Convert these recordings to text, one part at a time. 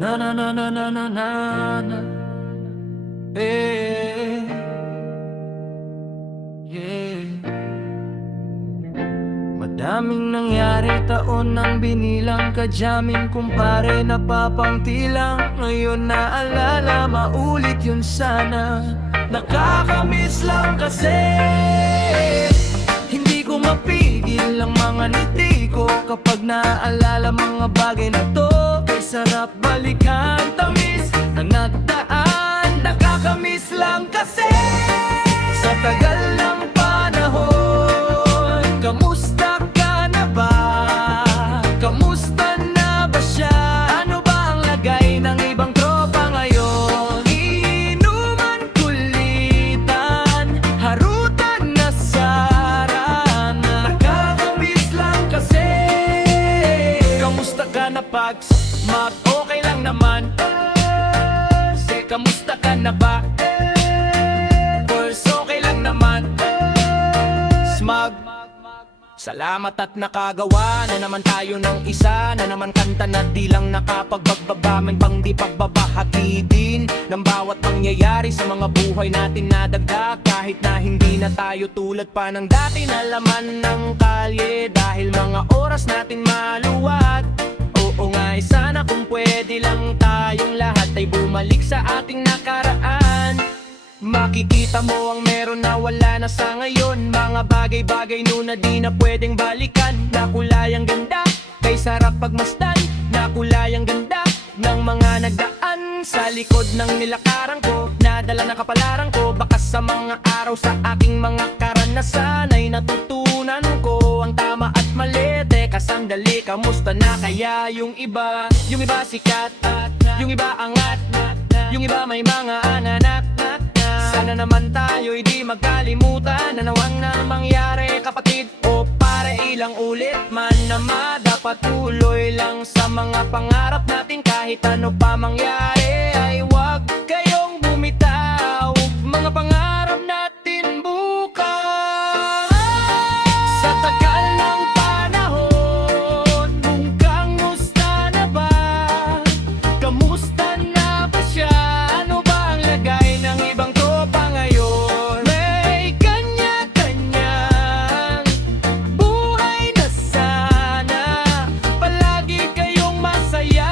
Na na na na na na na na. Eh, yeah. Madaming nangyari, taon nang binilang, kadyamin kumpare, napapangtilang. Ngayon naalala, maulit yun sana. Nakakamiss lang kasi hindi ko mapigil ang mga ngiti ko kapag naaalala mga bagay na to. Kay sarap balikan, tamis na nagdaan. Nakakamiss lang kasi sa tagal ng panahon. Kamusta ka na ba? Kamusta na ba siya? Ano ba ang lagay ng ibang tropa ngayon? Inuman, kulitan, harutan na sarana. Nakakamiss lang kasi. Kamusta ka na Pags? Mag okay lang naman. Kamusta ka na ba? Pulse okay lang naman. Smug, salamat at nakagawa na naman tayo ng isa. Na naman kanta na di lang nakapagbagbaba, man pang di pagbabahagi din ng bawat pangyayari sa mga buhay natin na dagdag. Kahit na hindi na tayo tulad pa ng dati na laman ng kalye, dahil mga oras natin maluwag. Oo nga, sana kung pwede lang tayong lahat ay bumalik sa ating nakaraan. Makikita mo ang meron na wala na sa ngayon. Mga bagay-bagay noon na di na pwedeng balikan. Nakulay ang ganda, kay sarap pagmasdan. Nakulay ang ganda ng mga nagdaan sa likod ng nilakaran ko. Nadala na kapalaran ko, baka sa mga araw sa aking mga karanasan ay natutunan ko ang tama at mali. Teka sandali, kamusta na kaya yung iba? Yung iba sikat, yung iba angat, yung iba may mga anak. Sana naman tayo'y di magkalimutan na nawang na mangyari kapatid. O para ilang ulit man na dapat tuloy lang sa mga pangarap natin. Kahit ano pa mangyari ay wag kayong bumitaw. Mga pangarap natin bukas. Sa tagal ng panahon, kung kamusta na ba? Kamusta na ba siya? Ano ba ang lagay ng ibang tropa ngayon? May kanya-kanyang buhay na sana. Palagi kayong masaya.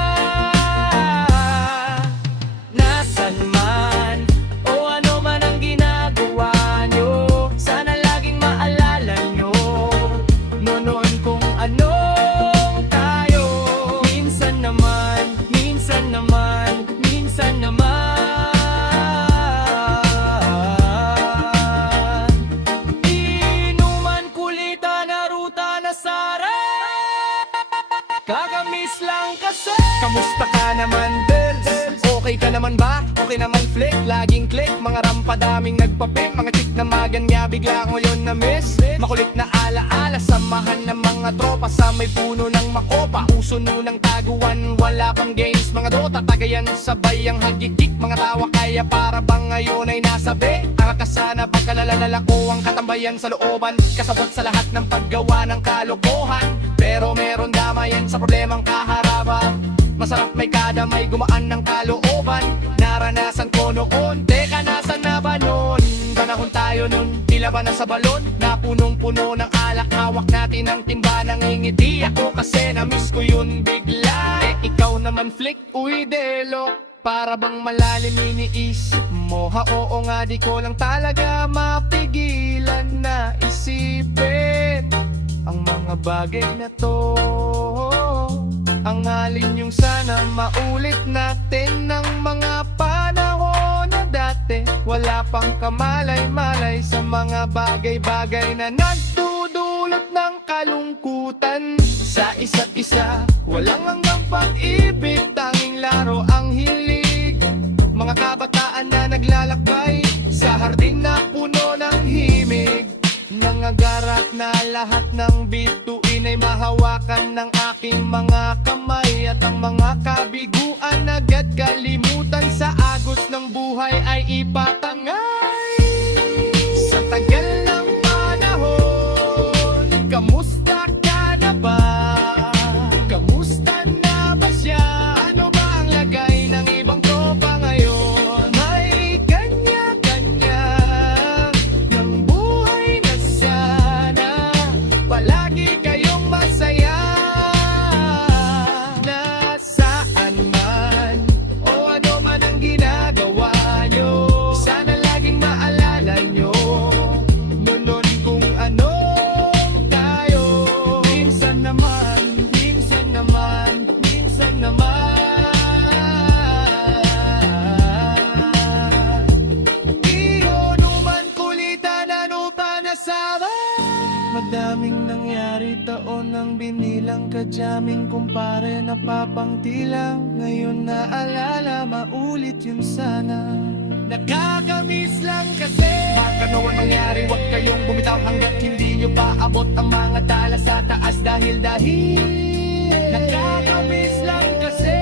Nasaan man o ano man ang ginagawa nyo, sana laging maalala nyo noon kung anong tayo. Minsan naman, minsan naman, minsan naman inuman, kulitan, harutan na sara. Kakamiss lang kasi. Kamusta ka naman, Bells? Okay ka naman ba? Okay naman, flick, laging click. Mga rampa daming nagpapim. Mga chick na maganya, bigla ngayon na miss. Makulit na alaala, samahan ng mga tropa sa may puno ng makopa. Uso nunang taguan, wala pang games. Mga dota, tagayan, sabay ang hagikik. Mga tawa kaya para bang ngayon ay nasabi. Ang akasana, pagkalalala ko ang katambayan sa looban. Kasabot sa lahat ng paggawa ng kalokohan. Pero meron damayan sa problemang kaharapan. Masarap may kada, may gumaan ng kalooban. Naranasan ko noon, teka nasan na ba noon? Panahon tayo nun, tila ba nasa balon? Na punong-puno ng alak, hawak natin ang timba. Nangingiti ako kasi na-miss ko yun bigla. Eh ikaw naman flick, uy delo, para bang malalim iniisip mo? Ha oo nga, di ko lang talaga mapigilan na isipin ang mga bagay na to. Ang halin yung sana maulit natin ng mga panahon na dati. Wala pang kamalay-malay sa mga bagay-bagay na nagdudulot ng kalungkutan sa isa't isa. Walang hanggang pag-ibig, tanging laro ang hilig. Mga kabataan na naglalakbay sa hardin na puno ng himig. Nangagarap na lahat ng bituin ay mahawakan ng aking mga kamay. At ang mga kabiguan agad kalimutan, sa agos ng buhay ay ipatangay. Sa tagal ng panahon, kamusta ka na ba? Kamusta na ba siya? Ano ba ang lagay napapangti lang. Ngayon naalala, maulit yun sana. Nakakamiss lang kasi Makano ang mangyari, huwag kayong bumitaw hanggat hindi nyo paabot ang mga tala sa taas. Dahil nakakamiss lang kasi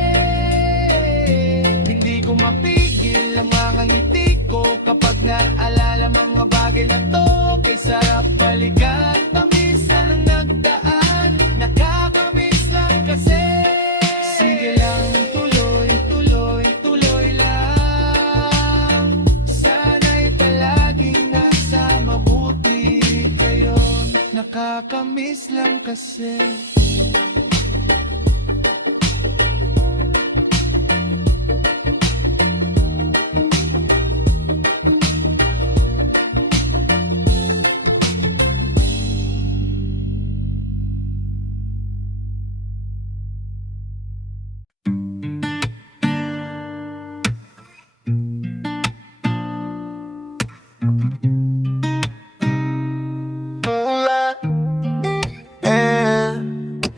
hindi ko mapigil ang mga ngiti ko kapag naalala mga bagay na to. Kay sarap balikan, tamisan ang nagdaan. Nakakamiss lang kasi sige lang, tuloy, tuloy, tuloy lang. Sana'y palaging nasa mabuti kayo. Nakakamiss lang kasi.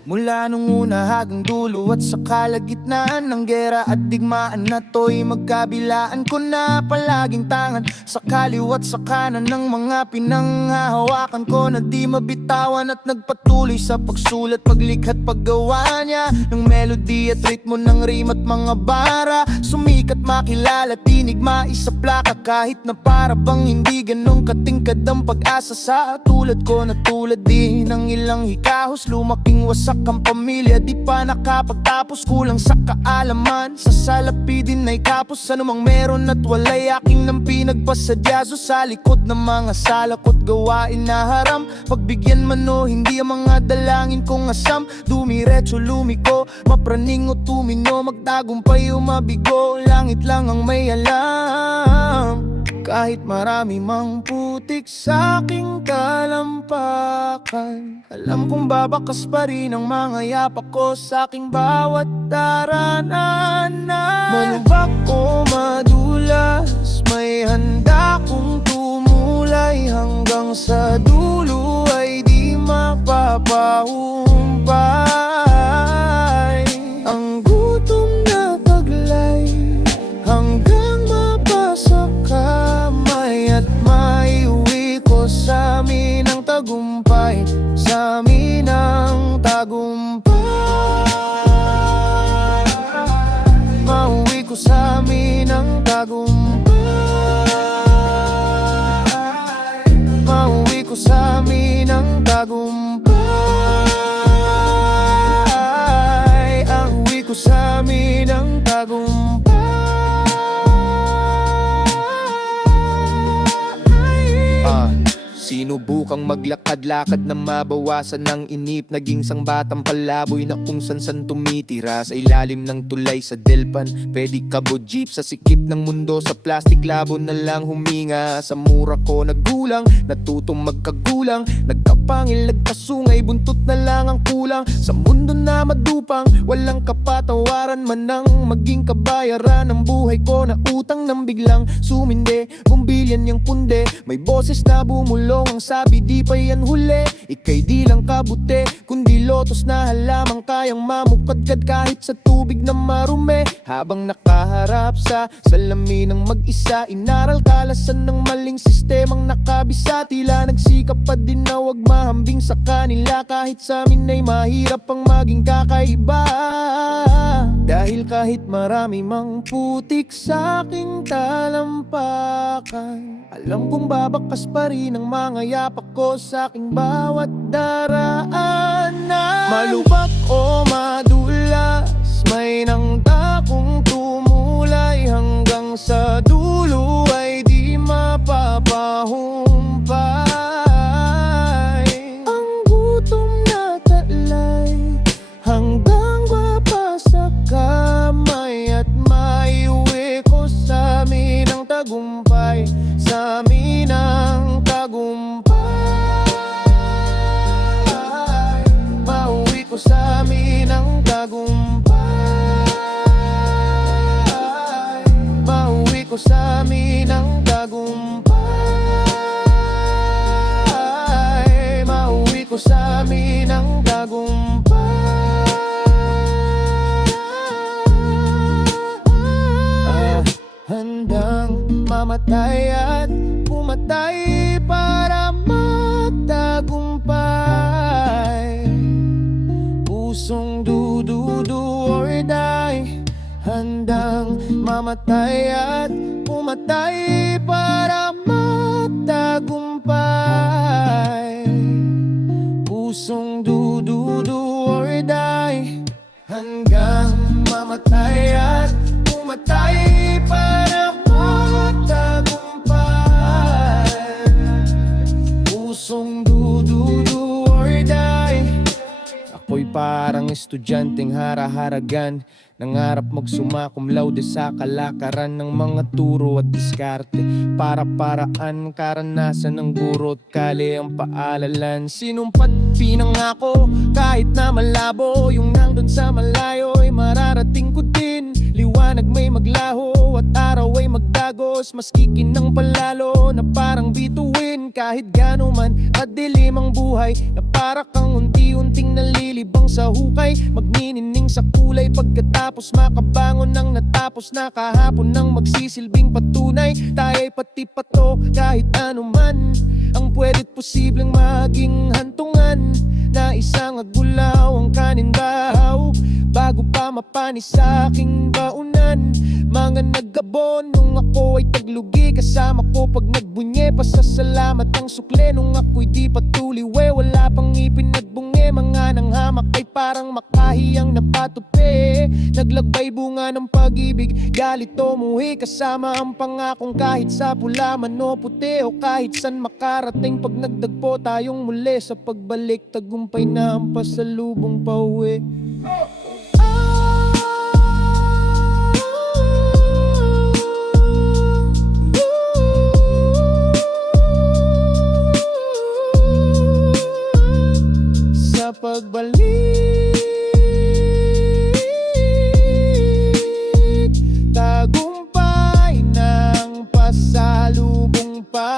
Mula nung una hanggang dulo at sa kalagitnaan ng gera at digmaan na to'y magkabilaan ko na palaging tangan sa kaliwat sa kanan ng mga pinanghahawakan ko na di mabitawan at nagpatuloy sa pagsulat, paglikha't paggawa niya ng melody at ritmo ng rima at mga bara. Sumikat, makilala, tinig, maisa plaka kahit na para bang hindi ganong katingkad ang pag-asa sa tulad ko na tulad din ng ilang hikahos. Lumaking wasak ang pamilya, di pa nakapagtapos, kulang sa kaalaman. Sa salapi din ay kapos, anumang meron at walay aking nang pinagpasadya. So sa likod ng mga salakot gawain na haram, pagbigyan man o hindi ang mga dalangin kong asam. Dumiretso lumiko, mapraning o tumino, magtagumpay o mabigo, langit lang ang may alam. Kahit marami mang putik sa aking talampakan, alam kong babakas pa rin ang mga yapak ko sa aking bawat daraanan. Malubak o madulas, may handa kong tumulay hanggang sa dulo ay di mapapahumpay. Ang gutom na taglay hanggang mapasa kamay at maiuwi ko sa amin ang tagumpay, sa amin ang tagumpay. Mauwi ko sa amin ang tagumpay. Mauwi ko sa amin ang tagumpay. Ang uwi ko sa amin ang tagumpay. Sinubukang maglakad-lakad na mabawasan ng inip, naging sang batang palaboy na kung san-san tumitira sa ilalim ng tulay sa Delpan. Pedicabo jeep sa sikip ng mundo, sa plastic labo na lang huminga. Sa mura ko nagulang, natutong magkagulang, nagkapangil, nagkasungay, buntot na lang ang kulang. Sa mundo na madupang, walang kapatawaran man nang maging kabayaran ng buhay ko na utang nang biglang suminde. Bumbilyan yung punde, may boses na bumulong, ang sabi di pa yan huli. Ika'y di lang kabuti, kundi lotos na halamang kayang mamukadkad kahit sa tubig na marumi. Habang nakaharap sa salamin ng mag-isa, inaral kalasan ng maling sistemang nakabisa. Tila nagsikap pa din na wag mahambing sa kanila, kahit sa amin ay mahirap ang maging kakaiba. Dahil kahit marami mang putik sa aking talampakan, alam kong babakas pa rin ang mga yapak ko sa aking bawat daraanan. Malubak o madulas, may nangda kong tumulay hanggang sa dulo ay di mapapahumpay. Ang gutom na talay hanggang mapasa kamay at maiuwi ko sa amin ang tagumpay, sa amin ang tagumpay. Mauwi ko sa amin ang tagumpay. Mauwi ko sa amin ang tagumpay. Mauwi ko sa amin ang tagumpay. mamatay at pumatay para magtagumpay. Pusong do or die, handang mamatay at pumatay para magtagumpay. Pusong do or die, hanggang mamatay at pumatay para magtagumpay. Pusong do or die. Ako'y parang estudyanteng hara-haragan, nangarap magsumma cum laude sa kalakaran ng mga turo at diskarte. Para-paraan, karanasan ng guro't kali ang paalalan. Sinumpat pinangako kahit na malabo, yung nandun sa malayo ay mararating ko din. Liwanag may maglaho at araw ay magdagos, mas kikinang palalo na parang bituin. Kahit gano man kadilim ang buhay, na para kang unti-unting nalilibang sa hukay. Magninining sa kulay pagkatapos makabangon ng natapos na kahapon ng magsisilbing patunay. Tayo'y pati pato kahit ano man ang pwed't posibleng maging hantungan, na isang agulaw ang kanin bahaw bago pa mapanis sa aking baunan. Mga nagkabon nung ako ay taglugi, kasama ko pag nagbunye. Pasasalamat ang sukle nung ako'y di patuliwe. Wala pang ipin nagbunge, mga nanghamak ay parang makahiyang napatupi. Naglagbay bunga ng pag-ibig, galit o muhi, kasama ang pangakong kahit sa pula man o puti o kahit san makarating. Pag nagdagpo tayong muli sa pagbalik, tagumpay na ang pasalubong pauwi. Sa pagbalik, tagumpay ng pasalubong pauwi.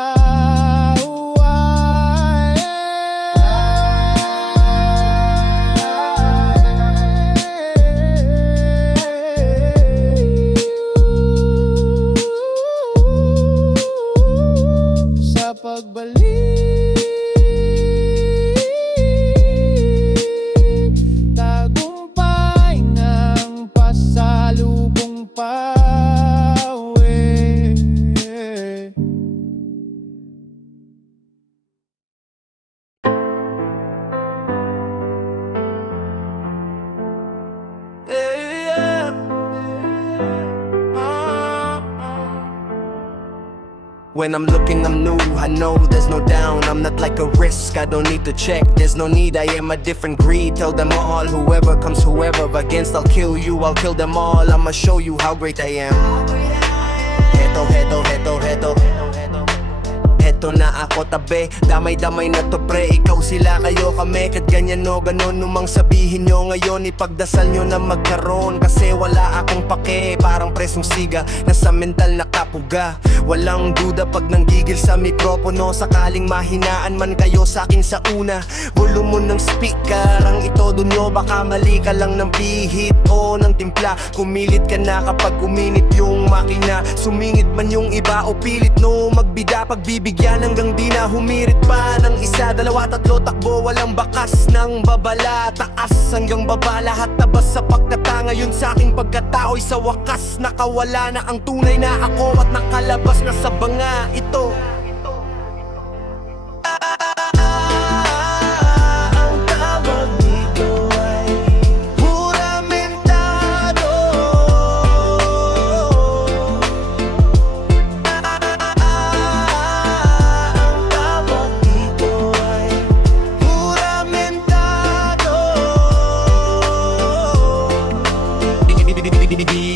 Sa pagbalik, tagumpay ng pasalubong pauwi. When I'm looking, I'm new, I know there's no down. I'm not like a risk, I don't need to check. There's no need, I am a different breed. Tell them all, whoever comes, whoever against, I'll kill you, I'll kill them all. I'ma show you how great I am. Heto, heto, heto, heto. Heto na ako tabi, damay-damay na to pre. Ikaw sila, kayo kami, kat ganyan o ganon. Numang sabihin nyo ngayon, ipagdasal nyo na magkaroon. Kasi wala akong pake, parang presong siga nasa mental na kapuga. Walang duda pag nanggigil sa mikropono, sakaling mahinaan man kayo sa'kin sa una. Volume ng speaker, ang itodo nyo, baka mali ka lang ng pihit o ng timpla. Kumilit ka na kapag uminit yung makina, sumingit man yung iba o pilit no magbida. Pagbibigyan hanggang di na humirit pa ng isa, dalawa, tatlo, takbo, walang bakas ng babala. Taas hanggang baba, lahat tabas sa pagkatanga. Yun sa'king pagkatao'y sa wakas nakawala na ang tunay na ako at nakalabas na sa banga ito. Ang tawag dito ay juramentado. Ang tawag dito ay juramentado.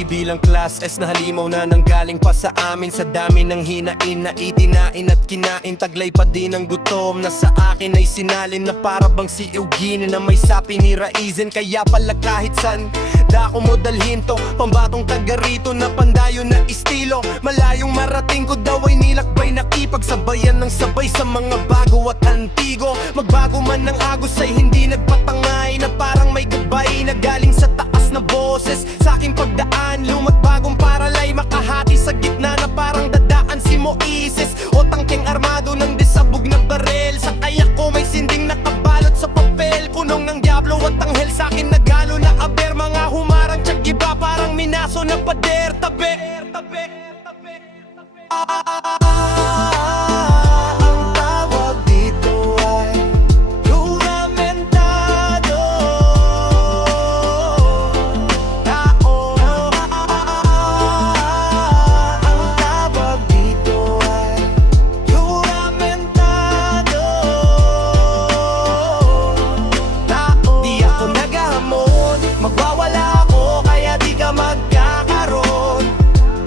Bilang class S na halimaw na nanggaling pa sa amin, sa dami ng hinain na itinain at kinain. Taglay pa din ang gutom na sa akin ay sinalin, na para bang si Eugene na may sapi ni Raizen. Kaya pala kahit san dako mo dalhin to, pambatong taga rito na pandayo na estilo. Malayong marating ko daw ay nilakbay, nakipagsabayan ng sabay sa mga bago at antigo. Magbago man ng agos ay hindi nagpatangay, na parang may gabay na galing sa taas na boses. Sa aking pagdaan, lumat bagong paralay, makahati sa gitna na parang dadaan si Ang tawag dito ay juramentado. Tao. Ang tawag dito ay juramentado. Tao. Di ako naghahamon, magwawala ako kaya di ka magkakaroon.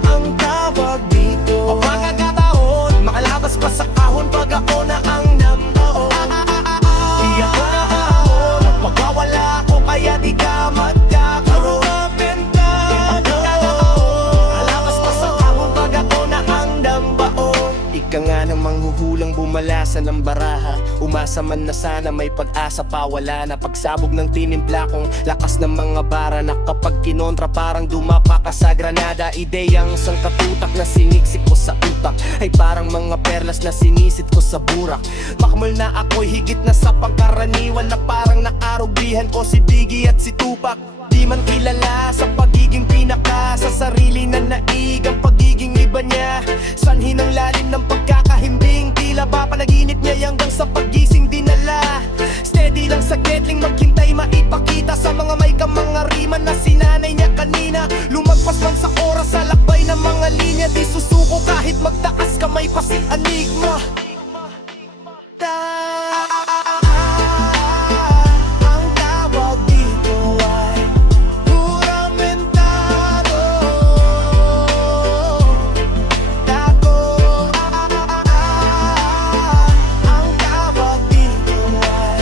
Ang tawag dito o pagkakataon, makalabas pa sa kahon pag ako na ang nambaon. Di ako nakahamon, magwawala ako kaya di ka magkakaroon. Makalabas pa sa kahon pag ako na ang nambaon. Ika nga ng manghuhulang bumalasan ng baraha, umasa man na sana may pag-asa pa, wala na. Pagsabog ng tinimpla kong lakas ng mga bara, na kapag kinontra parang dumapa ka sa granada. Ideyang sangkatutak na siniksik ko sa utak ay parang mga perlas na sinisit ko sa burak. Makmal na ako'y higit na sa pangkaraniwan, na parang nakaruglihan ko si Biggie at si Tupac. Di man kilala sa pagiging pinaka, sa sarili na naig ang pagiging iba niya. Sanhi ng lalim ng pagkakahimbing, tila ba panaginip niya hanggang sa paggising dinala. Steady lang sa getling, maghintay maipakita sa mga may mga rima na sinanay niya kanina. Lumagpas man sa oras sa lakbay ng mga linya, di susuko kahit magtaas kamay pa si Enigma. Ang tawag dito ay juramentado. Tago. Ang tawag dito ay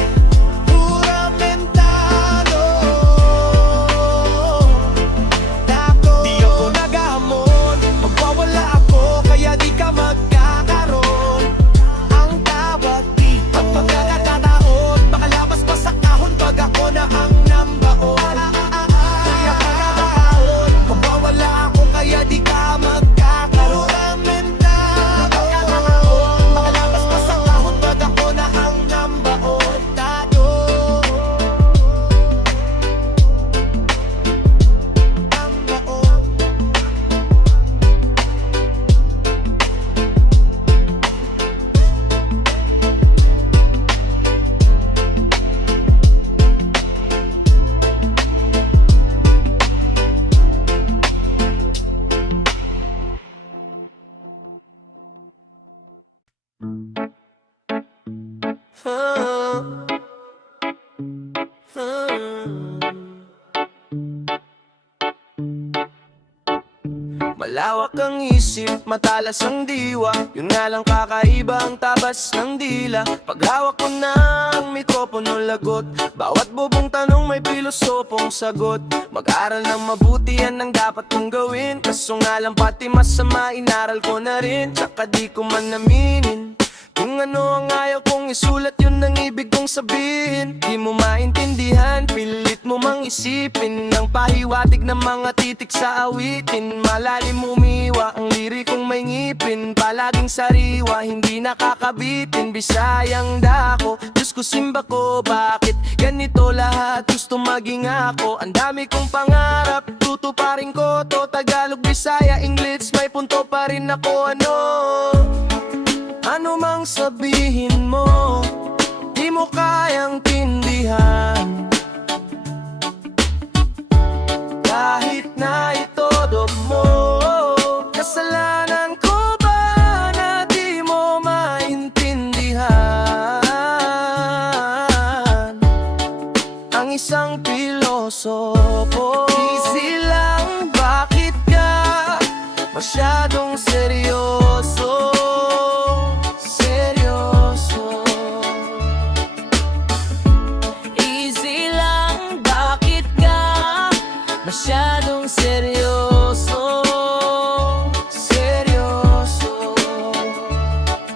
juramentado. Tago. Di ako naghahamon, magwawala ako kaya di ka magkakaroon. Ang tawag dito at pagkakataon, makalabas pa sa kahon pag ako na ang nambaon. Di ako naghahamon, magwawala ako kaya di ka magkakaroon. Makalabas pa sa kahon pag ako na ang nambaon. Tado. Nambaon. Malawak ang isip, matalas ang diwa, yun nga lang kakaiba ang tabas ng dila. Pag hawak ko ng mikropono lagot, bawat bubong tanong may pilosopong sagot. Mag-aral ng mabuti yan ang dapat kong gawin, kaso nga lang pati masama inaral ko na rin. Tsaka di ko man aminin kung ano ang ayaw kong isulat, yun ang ibig kong sabihin. Di mo maintindihan, pilit mo mang isipin ang pahiwatig ng mga titik sa awitin. Malalim umiwa ang lirikong may ngipin, palaging sariwa, hindi nakakabitin. Bisayang dako, Diyos ko simba ko, bakit ganito lahat? Gusto maging ako, ang dami kong pangarap, tutuparin ko to. Tagalog, Bisaya, English, may punto pa rin ako. Ano mang sabihin mo, di mo kayang tindihan. Kahit na itodo mo, kasalanan ko ba na di mo maintindihan? Ang isang pilosopo, easy lang, bakit ka masyadong seryoso? Masyadong seryoso, seryoso.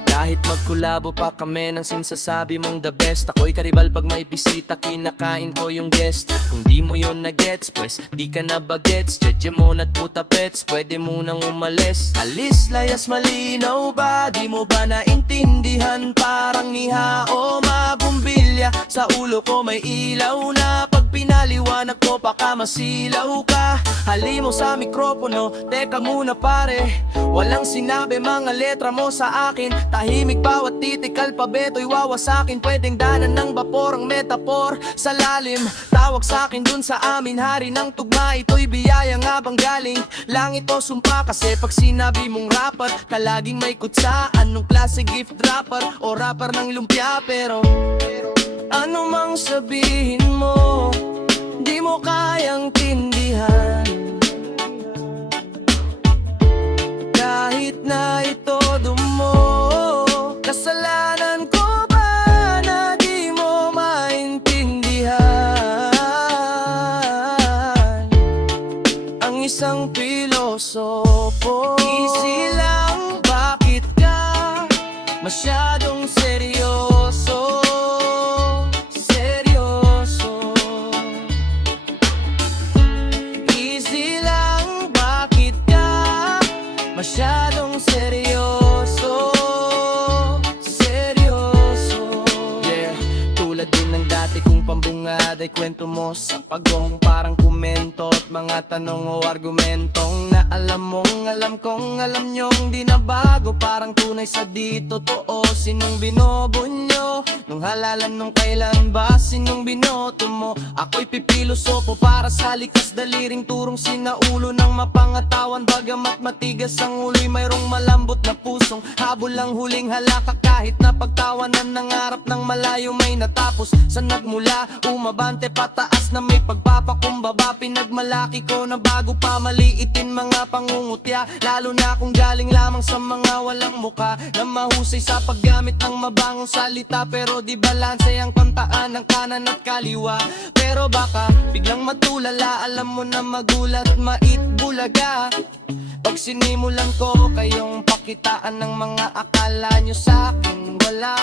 Kahit magkulabo pa kami ng sinsasabi mong the best, ako'y karibal pag may bisita, kinakain ko yung guest. Kung di mo yun na-gets, pues di ka na bagets. Jeje mo na't puta pets, pwede mo nang umalis. Alis, layas, malinaw ba? Di mo ba naintindihan? Parang niha o mabumbilya, sa ulo ko may ilaw na. Pag pinaliwanag ko baka masilaw ka. Halimo sa mikropono, teka muna pare. Walang sinabi mga letra mo sa akin. Tahimik bawat titik, alpabeto'y wawasakin. Pwedeng danan ng bapor ang metaphor sa lalim. Tawag sa akin dun sa amin, hari ng tugma. Ito'y biyaya nga bang galing langit o sumpa? Kasi pag sinabi mong rapper, kalaging may kutsa. Anong klase gift rapper o rapper ng lumpia? Pero ano mang sabihin mo, di mo kayang tindihan. Kahit na itodo mo, kasalanan ko ba na di mo maintindihan? Ang isang pilosopo, easy lang, bakit ka masyadong seryoso? Seryoso. Easy lang, bakit ka masyadong seryoso? Seryoso. Yeah, tulad din ng dati kong pambungad ay kwento mo sa pagong parang komento at mga tanong o argumentong na alam mong alam kong alam nyong di na bago. Parang tunay sa di totoo. Sinong binobo nyo? Nung halalan nung kailan ba? Sinong binoto mo? Ako'y pipilosopo para sa likas daliring turong sinaulo ng mapangatawan. Bagamat matigas ang ulo'y mayroong malambot na pusong habol ang huling halaka. Kahit na pagtawanan ng harap ng malayo may natapos. Sa nagmula, umabante pataas na may pagpapakumbaba. Pinagmalaki ko na bago pa maliitin mga pangungutya. Lalo na kung galing lamang sa mga walang muka na mahusay sa paggamit ng mabangong salita. Pero di balanse ang pantaan ng kanan at kaliwa. Pero baka biglang matulala, alam mo na magulat, maitbulaga. Pag sinimulan ko kayong pakitaan ng mga akala nyo sa akin, wala.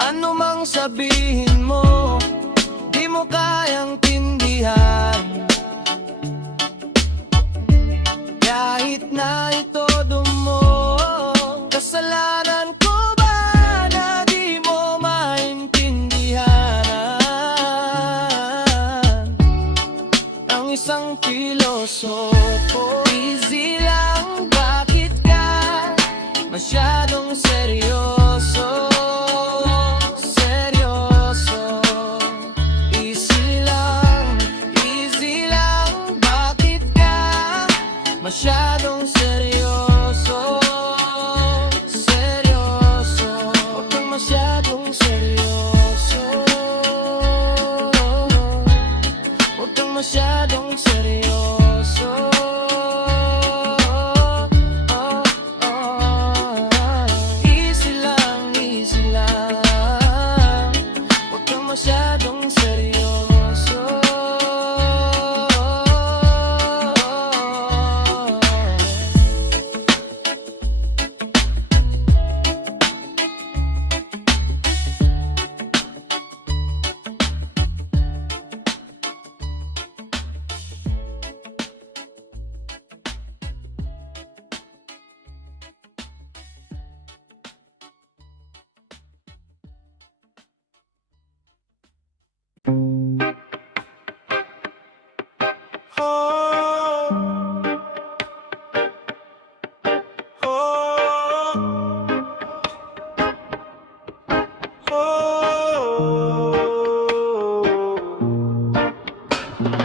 Ano mang sabihin mo, di mo kayang tindihan. Kahit na itodo mo, kasalanan ko ba na di mo maintindihan? Ang isang pilosopo, easy lang, bakit ka masyadong seryoso? Seryoso. Easy lang, bakit ka masyadong seryoso? Seryoso. Huwag kang masyadong seryoso. Huwag kang masyadong seryoso. Easy lang. Huwag kang masyadong seryoso.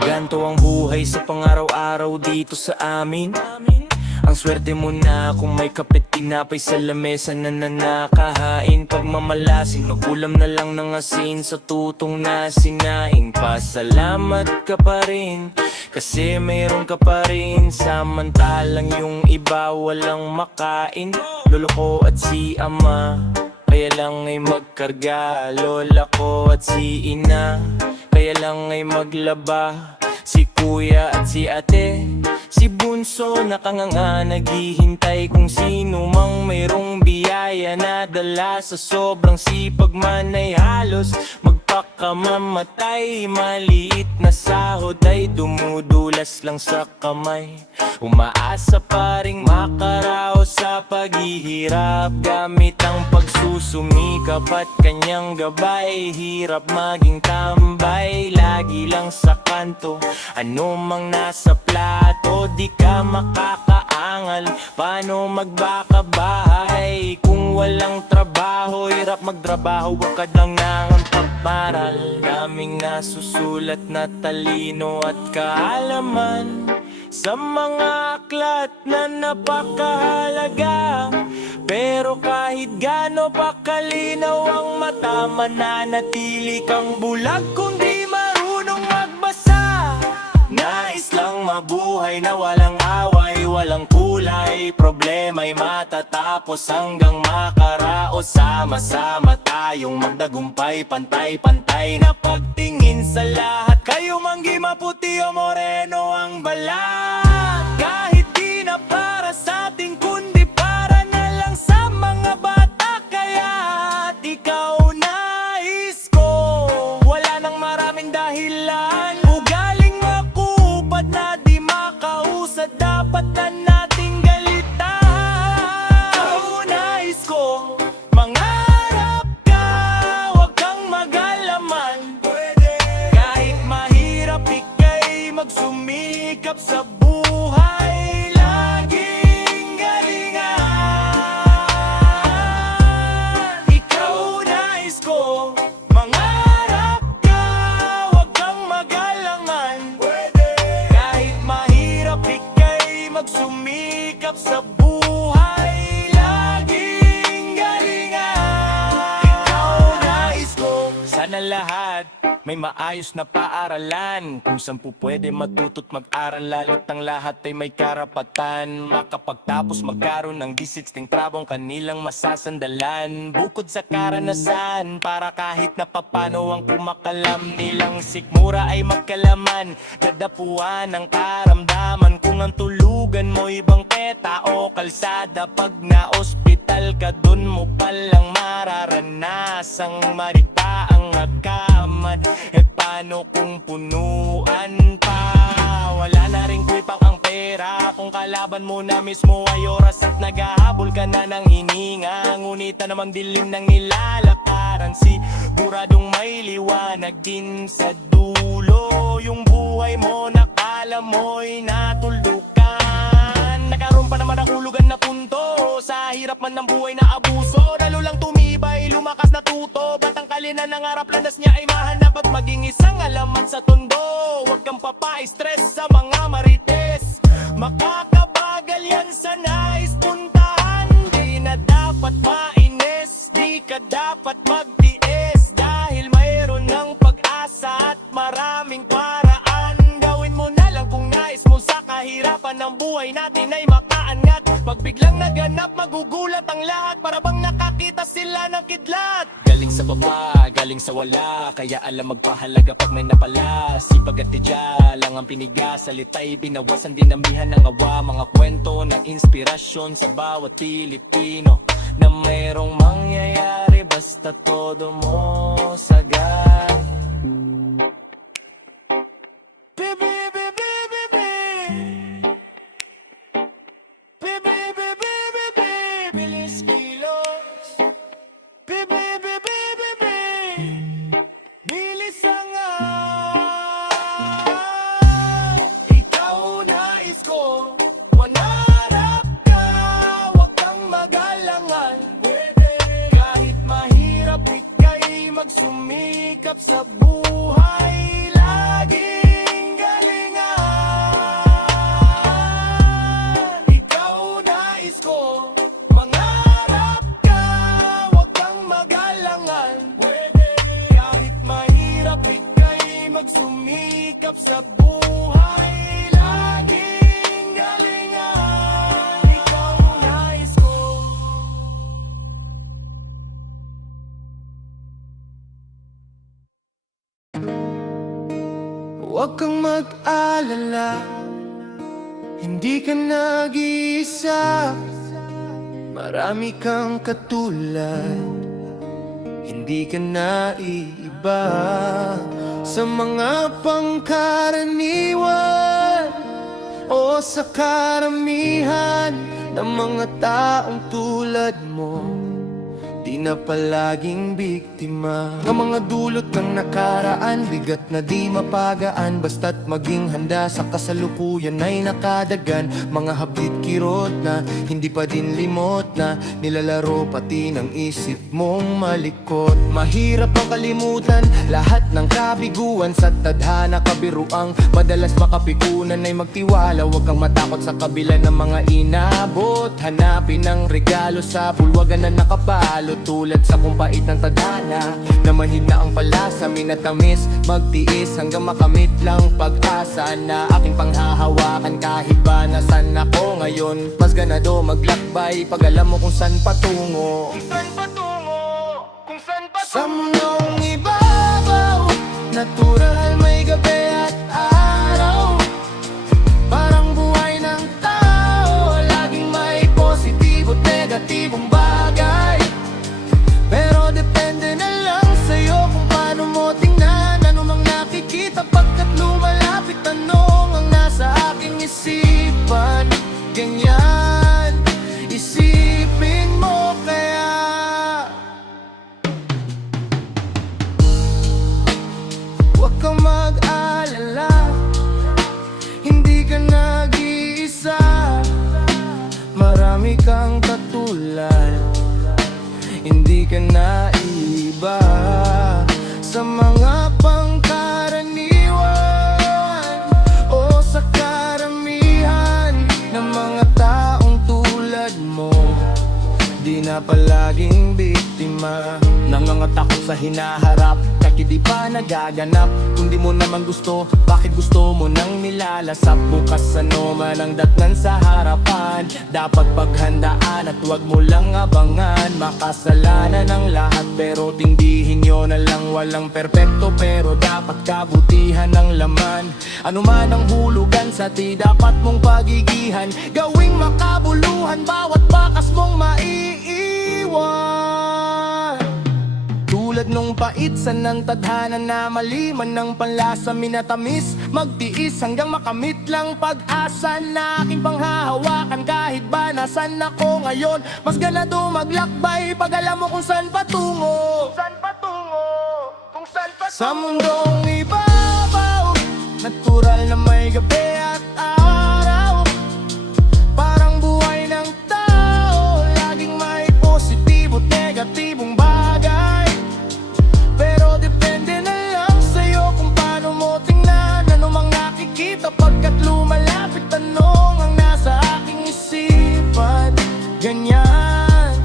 Ganto ang buhay sa pang-araw-araw dito sa amin. Ang swerte mo na kung may kapit tinapay sa lamesa na nanakahain. Pagmamalasin, magulam na lang ng asin sa tutong na sinaing. Pasalamat ka pa rin kasi mayroon ka pa rin. Samantalang yung iba walang makain. Lolo ko at si ama kaya lang ay magkarga. Lola ko at si ina kaya lang ay maglaba. Si kuya at si ate, si bunso nakanganga, naghihintay kung sino mang mayroong biyaya na dala. Sa sobrang sipag man ay halos magpakamamatay. Maliit na sahod ay dumudula bigas lang sa kamay. Umaasa pa ring makaraos sa paghihirap, gamit ang pagsusumikap at kanyang gabay. Hirap maging tambay, lagi lang sa kanto. Ano mang nasa plato, di ka makakaangal. Paano magbaka bahay kung walang trabaho? Hirap magtrabaho, wakad lang nang pagparal. Daming nasusulat na talino at kaalaman sa mga aklat na napakahalaga. Pero kahit gaano pa kalinaw ang mata, mananatili kang bulag kung di marunong magbasa. Nais lang mabuhay na walang away, walang kulay. Problema'y matatapos hanggang makaraos. Sama-sama tayong magdagumpay, pantay-pantay na pagtingin sa lahat. Kayo manggi, maputi o moreno ang balat. Kahit di na para sa ating kundi para na lang sa mga bata. Kaya't ikaw nais ko, wala nang maraming dahilan. Ugaling makupad na di makausad, dapat na nating galitan. Ikaw nais ko, mangarap ka, wag kang mag-alaman. Kahit mahirap, ika'y magsumikap sa buhay. Laging galingan. Ikaw nais ko, mangarap ka, wag kang mag-alangan. Kahit mahirap, ika'y magsumikap sa buhay. Laging galingan. Ikaw nais ko, sana lahat may maayos na paaralan, kung saan po pwede matuto't mag-aral. Lalo't ang lahat ay may karapatan makapagtapos, magkaroon ng distinct trabong kanilang masasandalan. Bukod sa karanasan, para kahit na papano ang kumakalam nilang sikmura ay magkalaman. Kadapuan ang karamdaman kung ang tulugan mo ibang peta o kalsada. Pag na-ospital ka, dun mo palang mararanasang marita ang agkaman. Paano kung punuan pa? Wala na ring kwipang ang pera kung kalaban mo na mismo ay oras at naghahabol ka na ng hininga. Ngunit na namang dilim ng nilalakaran, siguradong may liwanag din sa dulo. Yung buhay mo nakala mo'y natuldukan. Nagkaroon pa naman ang hulugan na punto sa hirap man ng buhay na abuso. Lalo lang tumibay, lumakas na tuto. Batang kalina ng harap, landas niya ay mahanap at maging isang alamat sa tondo. Huwag kang papa-stress sa mga marites, makakabagal yan sa nais puntahan. Di na dapat mainis, di ka dapat magtiis, dahil mayroon ng pag-asa at maraming paraan. Gawin mo na lang kung nais mo sa kahirapan ng buhay natin ay makaangat. Pag biglang naganap, magugulat ang lahat, para bang nakakita sila ng kidlat. Galing sa baba, galing sa wala, kaya alam magpahalaga pag may napala. Sipag at tidya lang ang piniga, salita'y binawasan, dinamihan ng awa. Mga kwento ng inspirasyon sa bawat Pilipino, na mayroong mangyayari basta todo mo sagad. Bilis kilos, bilis angat. Ikaw nais ko, mangarap ka, wag kang mag-alangan. Kahit mahirap, ika'y magsumikap sa buhay. Laging galingan. Ikaw nais ko, mangarap ka, wag kang mag-alangan. Kahit mahirap, ika'y magsumikap sa buhay. Laging galingan. Ikaw nais ko. Huwag kang mag-alala, hindi ka nag-iisa. Marami kang katulad, hindi ka naiiba. Sa mga pangkaraniwan, sa karamihan ng mga taong tulad mo, di na palaging biktima ng mga dulot ng nakaraan. Bigat na di mapagaan, basta't maging handa sa kasalukuyan ay nakadagan. Mga habit kirot na hindi pa din limot na nilalaro pati ng isip mong malikot. Mahirap makalimutan lahat ng kabiguan sa tadhana kabiruang madalas makapikunan ay magtiwala. Huwag kang matakot sa kabila ng mga inabot. Hanapin ang regalo sa bulwagan na nakapalo. Tulad sa kumpait ng tadhana na manhid na ang palasa, minatamis, magtiis hanggang makamit lang pag-asa na aking panghahawakan. Kahit ba nasan ako ngayon, mas ganado maglakbay pag alam mo kung saan patungo. Kung saan patungo, kung saan patungo. Sa mundong ibabaw, natural may gabi at araw. Parang buhay ng tao, laging may positibo, negatibong bagay. Pero depende na lang sa'yo kung paano mo tingnan. Ano mang nakikita pagkat lumalapit, tanong ang nasa aking isipan. Ganyan, isipin mo kaya. Huwag kang mag-alala, hindi ka nag-iisa. Marami kang katulad, hindi ka naiba sa mga pangkaraniwan o sa karamihan ng mga taong tulad mo. Di na palaging biktima ng mga takot sa hinaharap, kahit di pa nagaganap. Kung di mo naman gusto, bakit gusto mo nang nilalasap? Bukas ano man ang datnan sa harapan, dapat paghandaan at huwag mo lang abangan. Makasalanan ang lahat pero tindihin nyo na lang. Walang perpekto pero dapat kabutihan ng laman. Ano man ang hulugan sa di dapat mong pagigihan, gawing makabuluhan bawat bakas mong maiiwan. Tulad nung pait sa ng tadhana na maliman ng panlasa, minatamis, magtiis hanggang makamit lang pag-asa na aking panghahawakan. Kahit ba nasan ako ngayon, mas ganado maglakbay pag alam mo kung saan patungo. Kung saan patungo, kung saan patungo. Sa mundong ibabaw, natural na may gabi at araw. Parang buhay ng tao, laging may positibo, negatibong bagay. Pero depende na lang sa'yo kung paano mo tingnan. Ano mang nakikita pagkat lumalapit, tanong ang nasa aking isipan. Ganyan,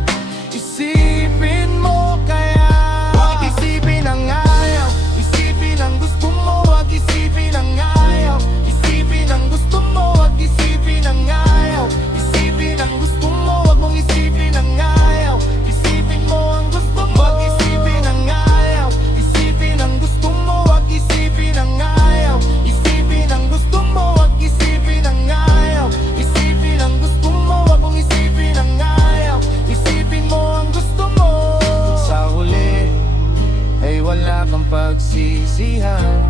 isipin mo kaya. Huwag isipin ang ayaw, isipin ang gusto mo. Huwag isipin ang ayaw, isipin ang gusto mo. Huwag isipin ang ayaw, isipin ang gusto mo. Huwag mong isipin ang ayaw, isipin mo ang gusto mo. Huwag isipin ang ayaw, isipin ang gusto mo. Huwag isipin ang ayaw, isipin ang gusto mo. Huwag isipin ang ayaw, isipin ang gusto mo. Huwag mong isipin ang ayaw, isipin mo ang gusto mo. Sa huli ay wala kang pagsisihan.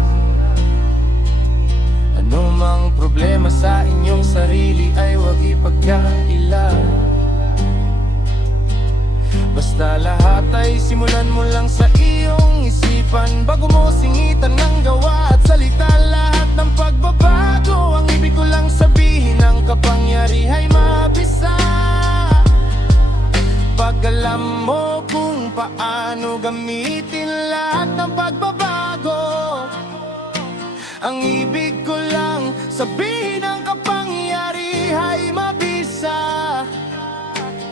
Ano mang problema sa inyong sarili ay huwag ipagkaila. Basta lahat ay simulan mo lang sa iyong isipan, bago mo singitan ng gawa at salita lahat ng pagbabago. Ang ibig ko lang sabihin, ang kapangyarihan ay mabisa pag alam mo kung paano gamitin lahat ng pagbabago. Ang ibig ko lang sabihin, ang kapangyarihan ay mabisa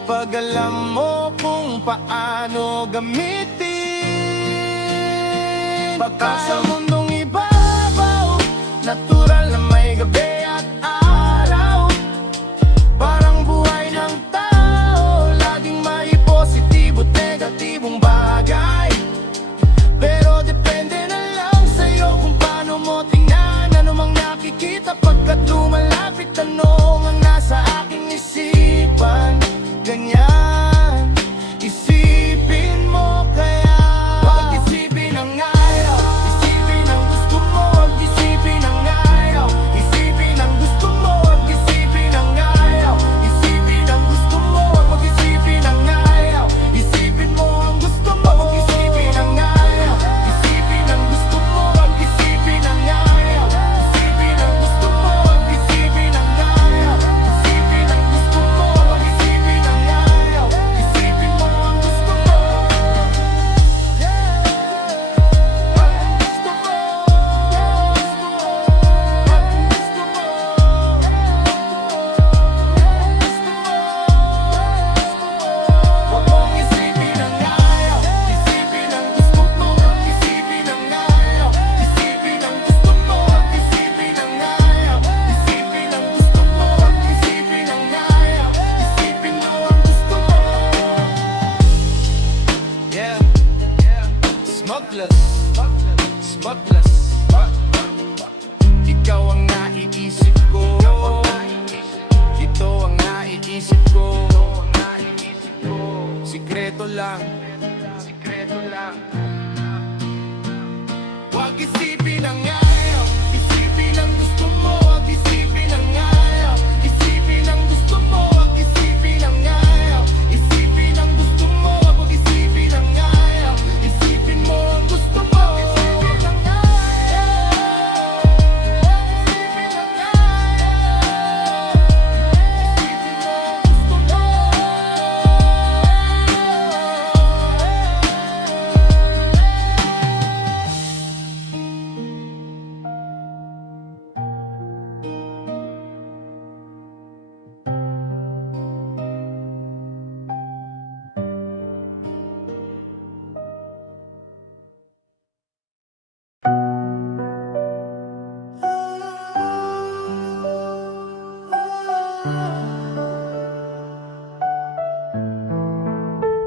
pag alam mo kung paano gamitin. Pagka sa mundong ibabaw, natural na may gabi at araw. Parang buhay ng tao, laging may positibo, negatibong bagay. Pero depende na lang sa'yo kung paano mo tingnan. Ano mang nakikita pagkat lumalapit, tanong ang nasa aking isipan. Ganyan, isipin mo kaya. Huwag isipin ang ayaw, isipin ang gusto mo. Huwag isipin ang ayaw, naiisip ko. Ito ang naiisip ko. Sikreto lang. Huwag isipin ang ayaw, isipin ang gusto mo. Huwag isipin ang ayaw, isipin ang gusto mo. Huwag isipin ang ayaw, isipin ang gusto mo. Huwag isipin ang ayaw, isipin mo ang gusto mo. Isipin ang ayaw, isipin ang ayaw, isipin mo ang gusto mo.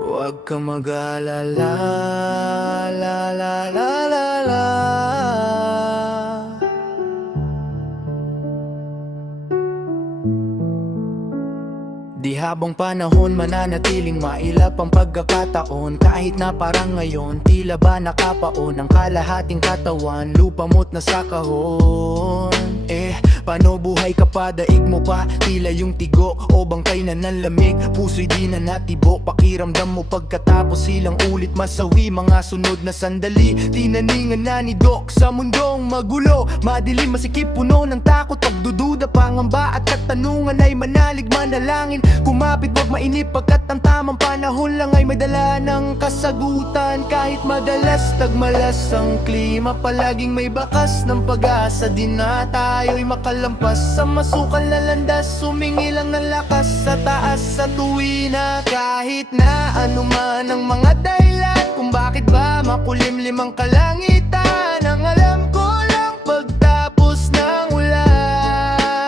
Huwag ka mag-alala, la la la la la. Di habang panahon mananatiling mailap ang pagkakataon. Kahit na parang ngayon, tila ba nakapaon ang kalahating katawan, lupamot na sa kahon. Paano buhay ka pa, daig mo pa, tila yung tigo o bangkay na ng lamig. Puso'y di na natibok, pakiramdam mo pagkatapos silang ulit masawi. Mga sunod na sandali, tinaningan na ni Doc sa mundong magulo. Madilim, masikip, puno ng takot, pagdududa, pangamba at katanungan ay manalig, manalangin. Kumapit, wag mainip, pagkat ang tamang panahon lang ay may dala ng kasagutan. Kahit madalas tagmalas ang klima, palaging may bakas ng pag-asa. Di na tayo'y makalampas sa masukal na landas, sumingi lang ng lakas sa taas sa tuwina. Kahit na anuman ang mga dahilan kung bakit ba makulimlim ang kalangitan, ang alam ko lang pagtapos ng ulan,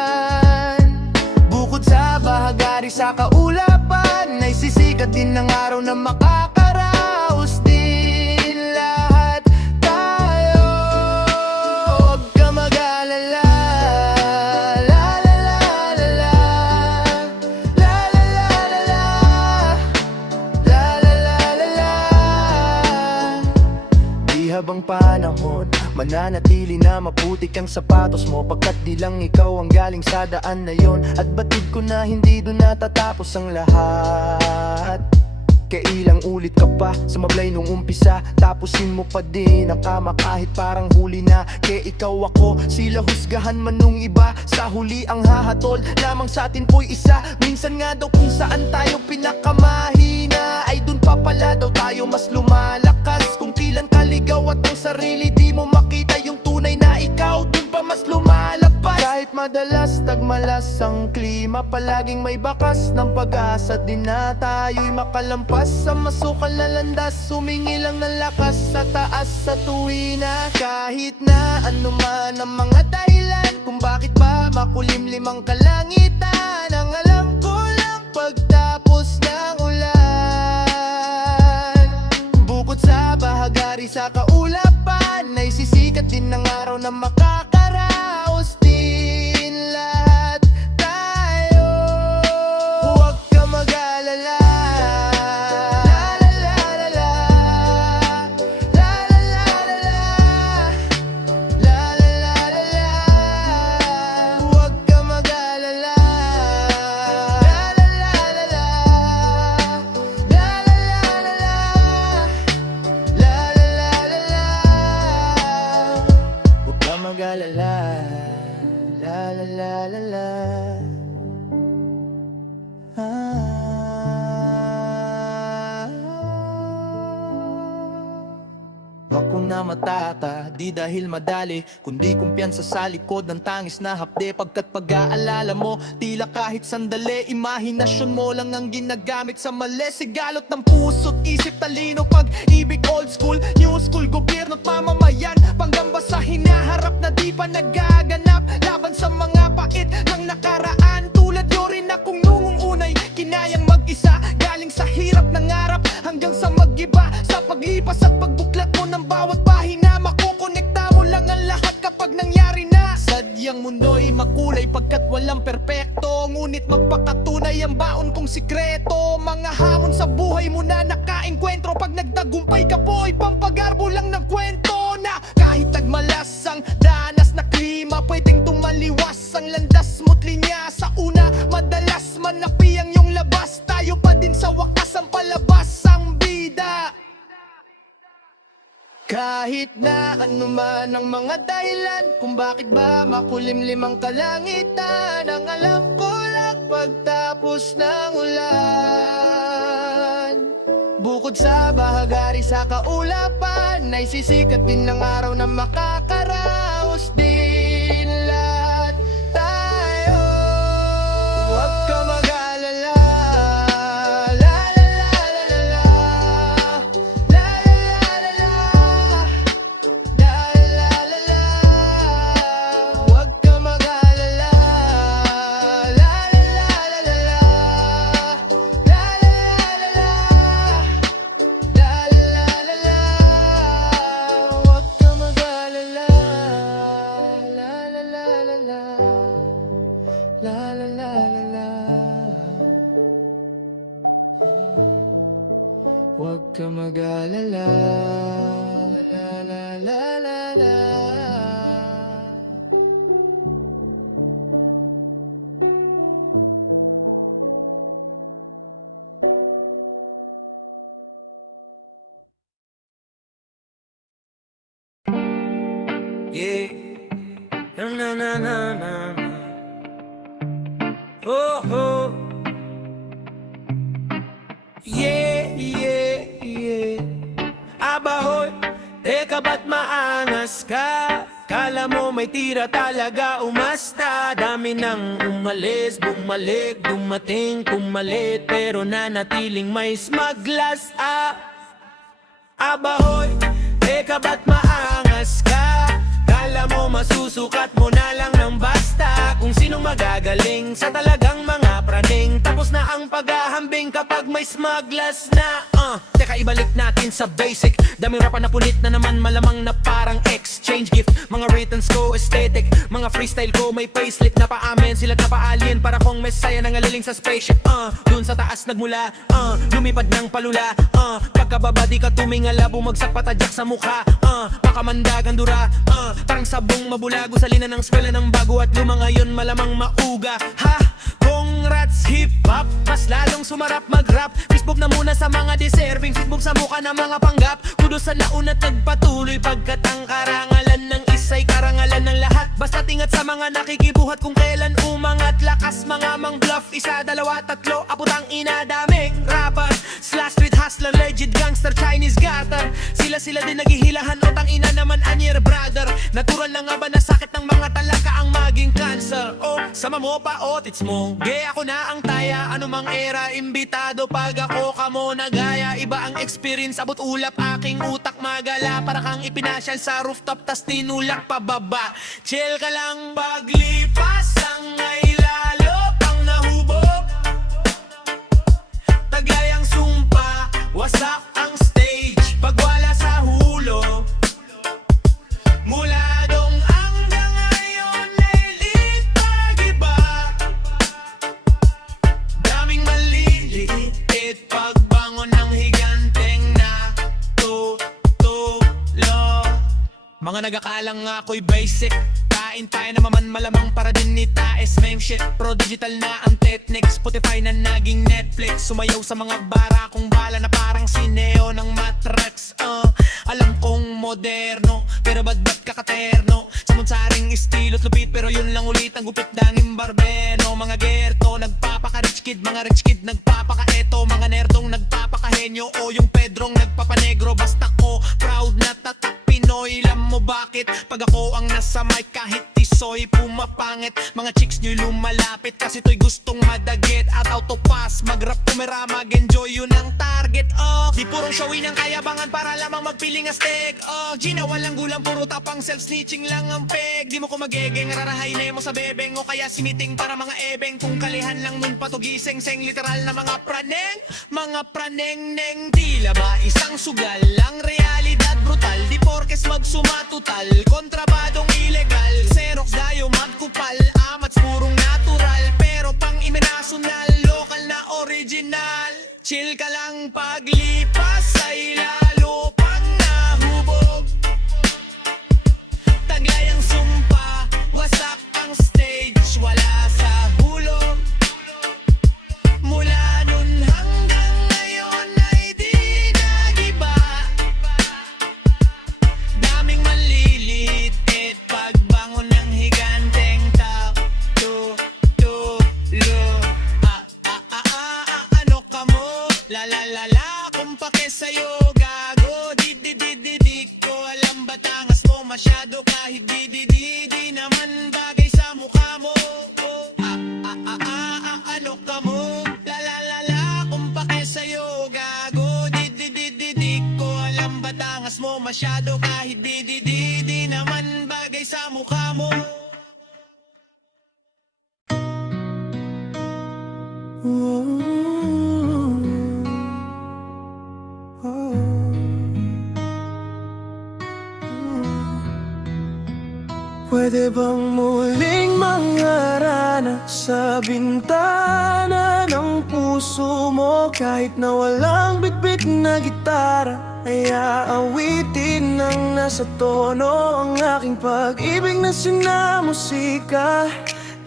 bukod sa bahagari sa kaulapan, ay sisikat din ng araw na makakaraos din lahat tayo. Huwag ka mag-alala, la la la la la, la la la la la, la la la la la. Di habang panahon mananatili na maputik ang sapatos mo, pagkat di lang ikaw ang galing sa daan na yon. At batid ko na hindi doon natatapos ang lahat. Kailang ulit ka pa sa mablay nung umpisa, tapusin mo pa din ang kama kahit parang huli na. Kaya ikaw ako, sila husgahan man nung iba, sa huli ang hahatol lamang sa atin po'y isa. Minsan nga daw kung saan tayo pinakamahina, ay dun pa pala daw tayo mas lumalakas. Kung kailan ka ligaw at ang sarili di mo makita yung tunay na ikaw, dun pa mas lumalabas. Kahit madalas tagmalas ang klima, palaging may bakas ng pag-asa. Di na tayo'y makalampas sa masukal na landas, sumingi lang ng lakas sa taas sa tuwina. Kahit na anuman ang mga dahilan kung bakit ba makulimlim ang kalangitan, ang alam ko lang pagtapos ng ulan, bukod sa bahagari sa kaulapan, ay sisikat din ng araw na makakaraos din lahat tayo. Huwag ka mag-alala, la la la la la, la la la la la, la la la la la. Huwag ka mag-alala, la la la la la, la la la la la, la la la la la. Huwag ka mag-alala, la la la la la. Ako na matata, di dahil madali, kundi kumpiyansa sa likod ng tangis na hapde. Pagkat pag-aalala mo, tila kahit sandali, imahinasyon mo lang ang ginagamit sa mali. Sigalot ng puso't isip, talino, pag-ibig, old school, new school, gobyerno't mamamayan, panggamba sa hinaharap na di pa nagaganap, laban sa mga pait ng nakaraan. Tulad nyo rin akong nung unay kinayang mag-isa, galing sa hirap ng harap hanggang sa mag-iba. Sa paglipas at pagbuklat mo ng bawat pahina, makukonekta mo lang ang lahat kapag nangyari na. Sadyang mundo'y makulay pagkat walang perpekto. Ngunit magpakatunay ang baon kong sikreto. Mga hamon sa buhay mo na nakaengkwentro. Pag nagtagumpay ka po'y pampagarbo lang ng kwento. Na kahit nagmalas ang danas na klima, pwedeng tumaliwas ang landas mo't linya. Sa una, madalas manapi ang iyong labas. Tayo pa din sa wakas ang palabas ang bida. Kahit na ano man ang mga dahilan kung bakit ba makulimlim ang kalangitan, ang alam ko lang pagtapos ng ulan. Bukod sa bahagari sa kaulapan, ay sisikat din ng araw na makakaraos din lahat tayo. Huwag ka mag-alala. La la la la la la. La la la la la. La la la la. Huwag ka mag-alala. La la la la la la. La la la la la. La la la la. Huwag ka mag-alala. La la la la la. La la la la la. Huwag ka mag-alala. La la la la la. Yeah, na na na na na. Oh oh. Yeah yeah yeah. Abahoy, teka ba't maangas ka? Kala mo may tira talaga umasta. Dami nang umalis, bumalik, dumating, kumalit, pero nanatiling may smaglas Abahoy, teka ba't maangas ka? Kala mo masusukat mo na lang ng basta. Kung sinong magagaling sa talagang mga praning. Tapos na ang paghahambing kapag may smaglas na. Teka ibalik natin sa basic. Daming rapa na punit na naman, malamang na parang exchange gift. Mga writtens ko aesthetic, mga freestyle ko may payslip. Napaamen sila't napaalien para kong mesaya nang aliling sa spaceship. Dun sa taas nagmula, lumipad ng palula. Pagkababa di ka tumingala, bumagsak patadyak sa mukha. Makamandagan dura, parang sabong mabulago sa lina ng eskwela ng bago. At luma ngayon malamang mauga. Ha? Congrats hip-hop, mas lalong sumarap mag-rap. Facebook na muna sa mga deserving, Facebook sa mukha ng mga panggap. Kudos sa nauna at nagpatuloy, pagkat ang karangalan ng isa'y karangalan ng lahat. Basta tingat sa mga nakikibuhat kung kailan umangat. Lakas mga mang bluff, isa, dalawa, tatlo, aputang ina, daming rapper slash street hustler, legit gangster, Chinese gutter. Sila din naghihilahan, otang ina naman anyer brother. Natural na nga ba na sakit ng mga talaka ang maging cancer? Sama mo pa otits mo, gay ako na ang taya. Anumang era, imbitado pag ako kamo nagaya. Iba ang experience, abot ulap, aking utak magala. Para kang ipinasyal sa rooftop, tas tinulak pababa. Chill ka lang, paglipas ang ay lalo pang nahubog. Tagayang sumpa, wasak ang stage pag wala sa hulo. Mula dong hanggang ngayon ay litag-iba. Daming maliliit pagbangon ng higanteng natutulo. Mga nagakalang ako'y basic, kain tayo na maman malamang para din ni Taes. Meme shit, pro digital na ang technique, Spotify na naging Netflix. Sumayaw sa mga bara kung bala na parang sineo ng Matrax. Alam kong moderno, pero ba't kakaterno? Samunsaring estilo't lupit, pero yun lang ulit ang gupit danging barbeno. Mga gerto, nagpapaka-rich kid, mga rich kid nagpapaka-eto. Mga nerdong nagpapakahenyo, o yung Pedrong nagpapanegro. Basta ko, proud na tatak Pinoy. Alam mo bakit? Pag ako ang nasa mic, kahit tisoy pumapangit. Mga chicks nyo'y lumalapit, kasi to'y gustong madagit. At autopass, mag-rap tumira, mag-enjoy, yun ang target. Di purong showin ang kayabangan para lamang magpiling astig. Gina, walang gulang, puro tapang self-snitching lang ang peg. Di mo ko magegeng, rarahay na mo sa bebeng. O kaya simiting para mga ebeng. Kung kalihan lang nun patugiseng, seng literal na mga praneng. Mga praneng-neng, tila ba isang sugal lang realidad brutal. Di porkes magsumatutal, kontrabadong ilegal. Zero Inox, diamond, kupal, amats, purong natural. Pero pang international, local na original. Chill ka lang paglipas ay lalo pang nahubog. Taglay ang sumpa, wasak ang stage, wala sa hulog. Mula nun hanggang ngayon ay di nagiba. Daming manlilit at pagbangon ng higanteng tulo. Ano ka mo? La la la la, kung pake sa'yo gago. Di ko alam, Batangas mo masyado. Kahit di naman bagay sa mukha mo. Ano ka mo? La la la la, kung pake sa'yo gago. Di ko alam, Batangas mo masyado. Kahit di naman bagay sa mukha mo. Pwede bang muling mangarana sa bintana ng puso mo? Kahit na walang bitbit na gitara, ay aawitin ng nasa tono ang aking pag-ibig na sinamusika.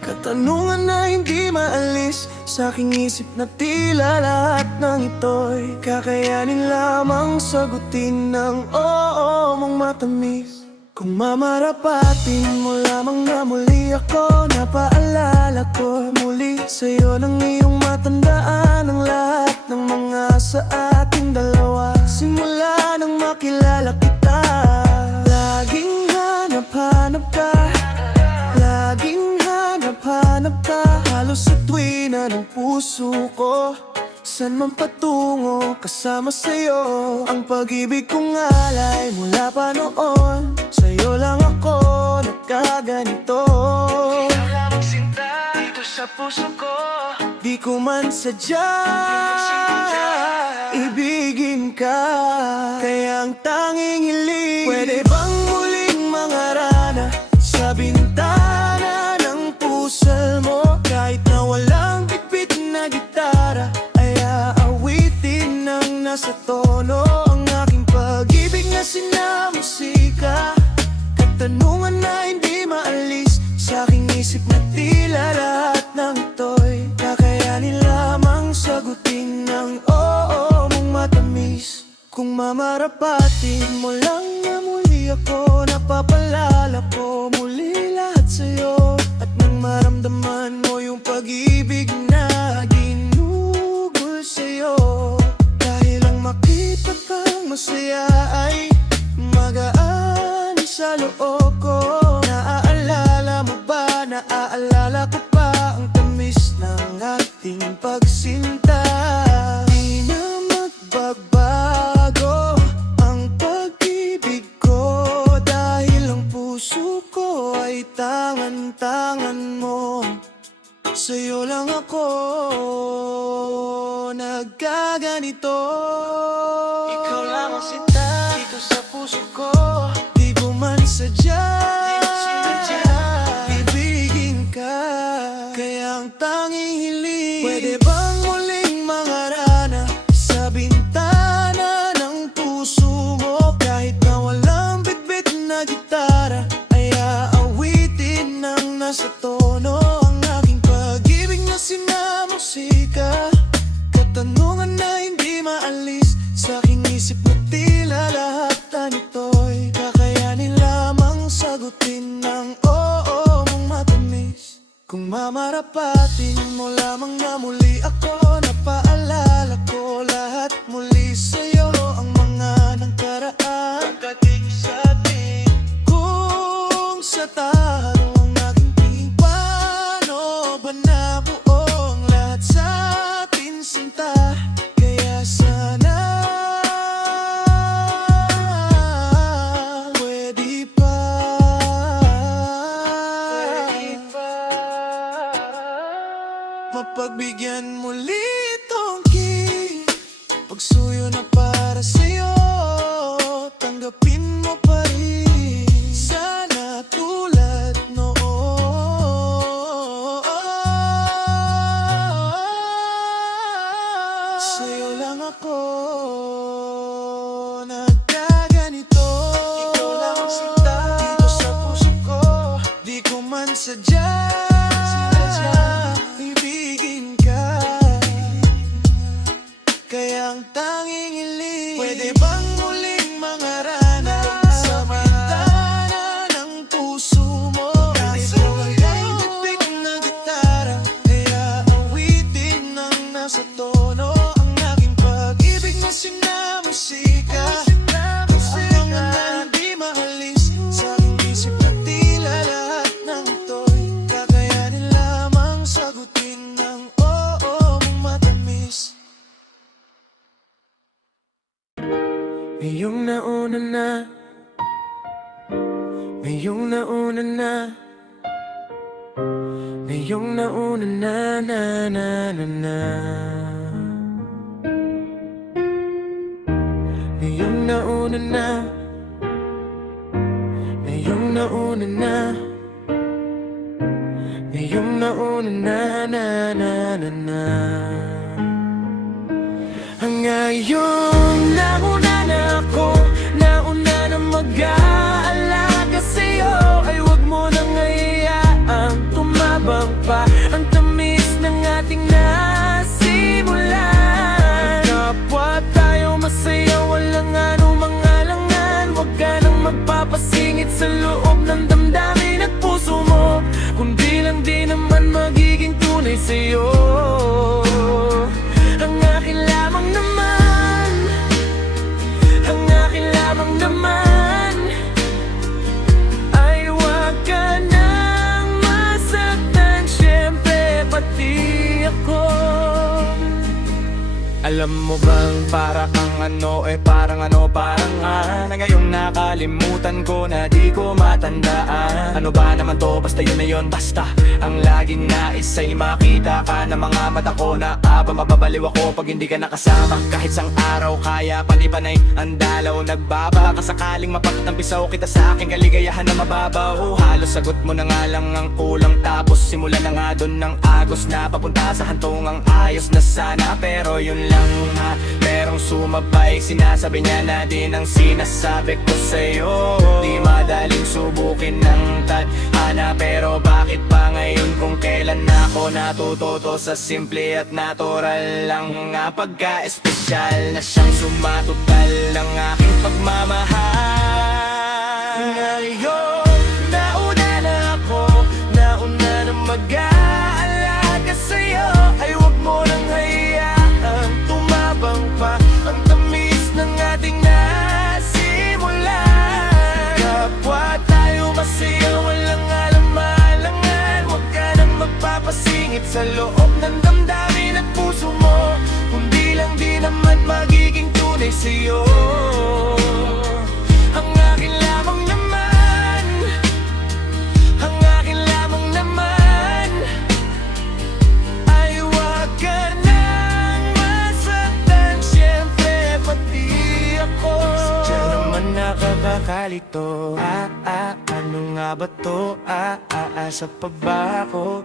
Katanungan na hindi maalis sa aking isip na tila lahat ng ito'y kakayanin lamang sagutin ng oo mong matamis. Kung mamarapatin mo lamang na muli ako, napaalala ko muli sa'yo ng iyong matandaan ang lahat ng mga sa ating dalawa. Simula nang makilala kita, laging hanap-hanap ka, laging hanap-hanap ka. Halos sa tuwina ng puso ko, saan man patungo kasama sa'yo. Ang pag-ibig kong alay mula pa noon, sa'yo lang ako nagkaganito. Ikaw lamang sinta dito sa puso ko, di ko man sadya ibigin ka. Kaya ang tanging hiling, pwede bang muling mangarana sa bintana ng puso mo? Kahit na walang bitbit na gitara, ay aawitin ng nasa tono ang aking pag-ibig na sinamusika. Katanungan na hindi maalis sa aking isip na tila lahat ng ito'y kakayanin lamang sagutin ng oo mong matamis. Kung mamarapatin mo lang na muli ako, napapalala ko muli lahat sa'yo. At nang maramdaman mo yung pag-ibig na ginugol sa'yo, dahil lang makita kang masaya ay magaan sa loob ko. Naaalala mo ba, naaalala ko pa ang tamis ng ating pagsinta. Di na magbabago ang pag-ibig ko, dahil ang puso ko ay tangan-tangan mo. Sa'yo lang ako nagkaganito. Ikaw lang ang sinta dito sa puso ko, di ko man sadya ibigin ka. Kaya ang tanging hiling, pwede bang muling mangarana sa bintana ng puso mo? Kahit na walang bitbit na gitara, ay aawitin ng nasa tono ang aking pag-ibig na sinamusika. Katanungan na hindi maalis sa aking isip na tila lahat na nito'y kakayanin lamang sagutin ng oo mong matamis. Kung mamarapatin mo lamang na muli ako, napaalala ko lahat muli sa'yo ang mga nagkaraan. Pagdating sa atin, kung sa taro ang aking tingin, paano ba nabuo ang lahat sa atin sinta? Kaya sana pwede pa mapagbigyan muli itong king pagsuyo na para sa'yo. Tanggapin mo pa rin sana tulad noon. Ngayong nauna na, ngayong nauna na, ngayong nauna na, na, na, na, na. Ngayong nauna na, ngayong nauna na, ngayong nauna na, na, na, na, na. Ngayong nauna na ako, nauna na mag-aalaga sa'yo, ay wag mo nang hayaang tumabang pa ang tamis ng ating nasimulan. Kapwa tayo masaya, walang anumang alangan. Wag ka nang magpapasingit sa loob ng damdamin at puso mo, kundi lang di naman magiging tunay sa'yo. Ang akin lamang naman, ang akin lamang naman, ay wag ka nang masaktan, syempre pati ako. Alam mo bang para kang parang na ngayong nakalimutan ko na di ko matandaan. Ano ba naman to, basta yun na yun, basta ang laging nais ay makita ka ng mga mata ko na mababaliw ako pag hindi ka nakasama. Kahit sang araw kaya palipanay ang dalaw, nagbaba ka sakaling mapagtampisaw kita sa aking kaligayahan na mababaw. Halos sagot mo na nga lang ang kulang, tapos simulan na nga dun ng agos na papunta sa hantungang ayos na sana. Pero yun lang nga, merong sumabay, sinasabi niya na din ang sinasabi ko sa'yo. Di madaling subukin ng tadhana, pero bakit pa ngayon kung kailan ako natututo sa simple at natural lang nga pagka-espesyal na siyang sumatotal ng aking pagmamahal. Ngayon, nauna na ako, nauna na mag-aalaga sa'yo, ay wag mo nang hayaan tumabang pa ang tamis ng ating nasimulan. Kapwa tayo masaya, walang alam-alangan. Wag ka nang magpapasingit sa loob ng damdamin at puso mo, kundi lang di naman magiging tunay sa'yo. Ang akin lamang naman, ang akin lamang naman, ay wag ka nang masaktan, syempre pati ako. Sadya naman nakakakalito, ano nga ba to? Aasa pa ba ako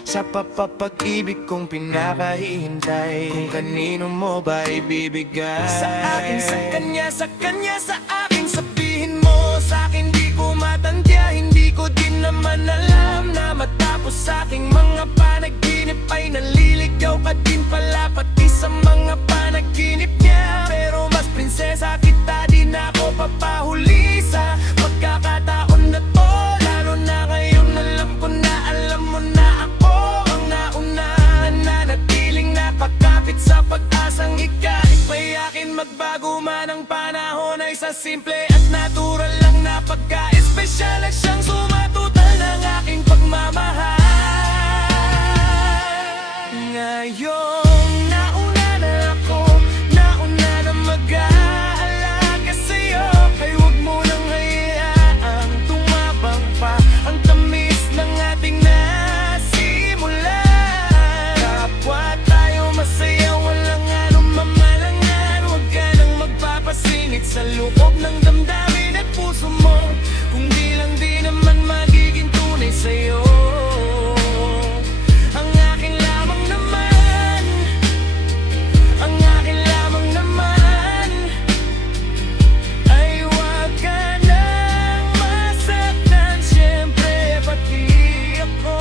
sa papapag-ibig kong pinakahihintay? Kung kanino mo ba ibibigay? Sa akin, sa kanya, sa kanya, sa akin sabihin mo. Sa akin di ko matantya, hindi ko din naman alam na matapos sa aking mga panaginip ay naliligaw ka din pala pati sa mga panaginip niya. Pero mas prinsesa kita, di na ako papahuli sa pagkakataon na to. Lalo na ngayon alam ko na alam mo na ako ang nauna, nanatiling napakapit sa pag-asang ika-ika'y akin. Magbago man ang panahon ay sa simple at natural lang na pagka-espesyal at siyang sumatutal ng aking pagmamahal. Ngayon, nauna na ako, nauna na mag-aalaga sa'yo, ay wag mo nang hayaang tumabang pa ang tamis ng ating nasimulan. Kapwa tayo masaya, walang anumang malangan. Wag ka nang magpapasingit sa loob ng damdamin at puso mo, kundi lang di naman magiging tunay sa'yo. Ang akin lamang naman, ang akin lamang naman, ay wag ka nang masaktan, syempre pati ako.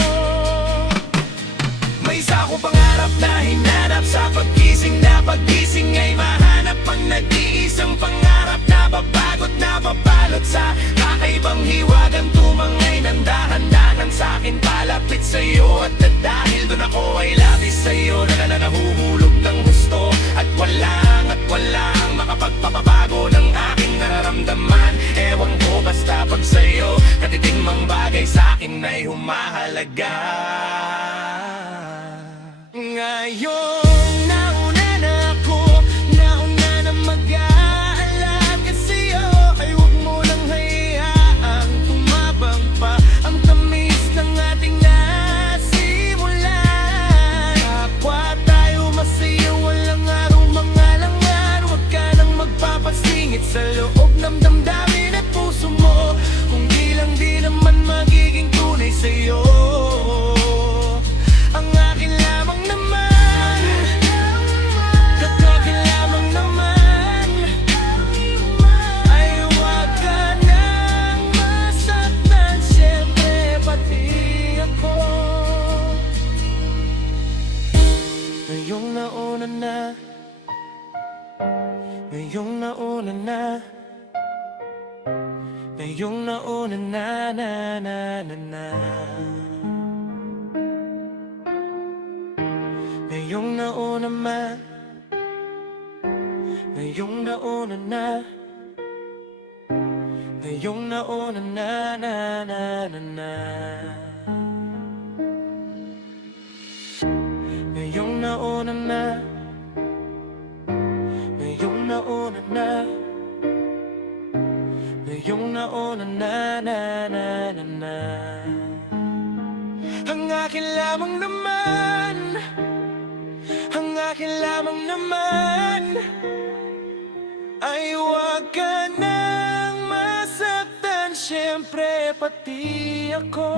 May isa akong pangarap na hinanap, sa paggising na paggising ay mahanap ang nag-iisang pangarap na babagot na babalot sa kakaibang hiwagang tumangay ng dahan-dahan sa akin palapit sa'yo. At dahil doon ako ay labis sa'yo na nahuhulog ng gusto, at walang makapagpapabago ng aking nararamdaman. Ewan ko, basta pag sa'yo katiting mang bagay sa akin ay humahalaga. Ngayon, nauna na ako, nauna na mag-aalaga na. Ngayong nauna na na na na na. Ngayong nauna man. Ngayong nauna na. Ngayong nauna na na na na na. Ngayong nauna na. Ngayong nauna na. Ngayong nauna na na na na na. Ang akin lamang naman. Ang akin lamang naman. Ay huwag ka nang masaktan, siyempre pati ako.